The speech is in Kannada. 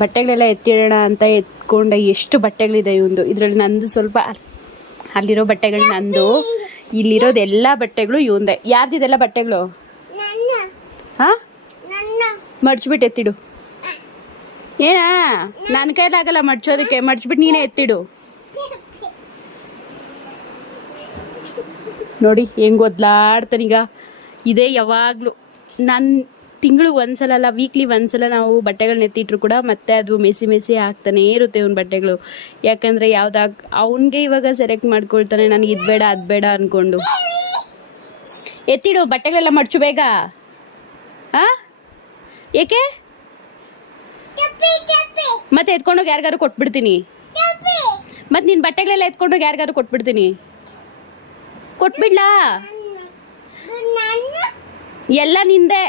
ಬಟ್ಟೆಗಳೆಲ್ಲ ಎತ್ತಿಡೋಣ ಅಂತ ಎತ್ಕೊಂಡೆ. ಎಷ್ಟು ಬಟ್ಟೆಗಳಿದೆ ಇವಂದು. ಇದರಲ್ಲಿ ನಂದು ಸ್ವಲ್ಪ, ಅಲ್ಲಿರೋ ಬಟ್ಟೆಗಳು ನಂದು, ಇಲ್ಲಿರೋದೆಲ್ಲ ಬಟ್ಟೆಗಳು ಇವಂದೆ. ಯಾರ್ದಿದೆಲ್ಲ ಬಟ್ಟೆಗಳು? ಹಾಂ, ಮಡ್ಚ್ಬಿಟ್ಟು ಎತ್ತಿಡು. ಏನಾ, ನನ್ನ ಕೈಲಾಗಲ್ಲ ಮಡ್ಚೋದಕ್ಕೆ, ಮಡ್ಚ್ಬಿಟ್ಟು ನೀನೇ ಎತ್ತಿಡು. ನೋಡಿ ಹೆಂಗೆ ಒದ್ಲಾಡ್ತಾನೀಗ. ಇದೇ ಯಾವಾಗಲೂ ನಾನು ತಿಂಗಳಿಗೆ ಒಂದ್ಸಲ ಅಲ್ಲ, ವೀಕ್ಲಿ ಒಂದ್ಸಲ ನಾವು ಬಟ್ಟೆಗಳನ್ನ ಎತ್ತಿಟ್ರು ಕೂಡ ಮತ್ತೆ ಅದು ಮೆಸಿ ಆಗ್ತಾನೇ ಇರುತ್ತೆ ಅವ್ನ ಬಟ್ಟೆಗಳು. ಯಾಕಂದರೆ ಯಾವ್ದಾಗ ಅವನಿಗೆ ಇವಾಗ ಸೆಲೆಕ್ಟ್ ಮಾಡ್ಕೊಳ್ತಾನೆ, ನನಗೆ ಇದು ಬೇಡ ಅದು ಬೇಡ ಅಂದ್ಕೊಂಡು. ಎತ್ತಿಡು ಬಟ್ಟೆಗಳೆಲ್ಲ ಮಡ್ಚು ಬೇಗ. ಹಾಂ, ಏಕೆ? ಮತ್ತೆ ಎತ್ಕೊಂಡೋಗಿ ಯಾರಿಗಾರು ಕೊಟ್ಬಿಡ್ತೀನಿ. ಮತ್ತೆ ನಿನ್ನ ಬಟ್ಟೆಗಳೆಲ್ಲ ಎತ್ಕೊಂಡೋಗಿ ಯಾರಿಗಾರು ಕೊಟ್ಬಿಡ್ತೀನಿ. ಕೊಟ್ಬಿಡ್ಲಾ? ಎಲ್ಲ ನಿಂದೆ.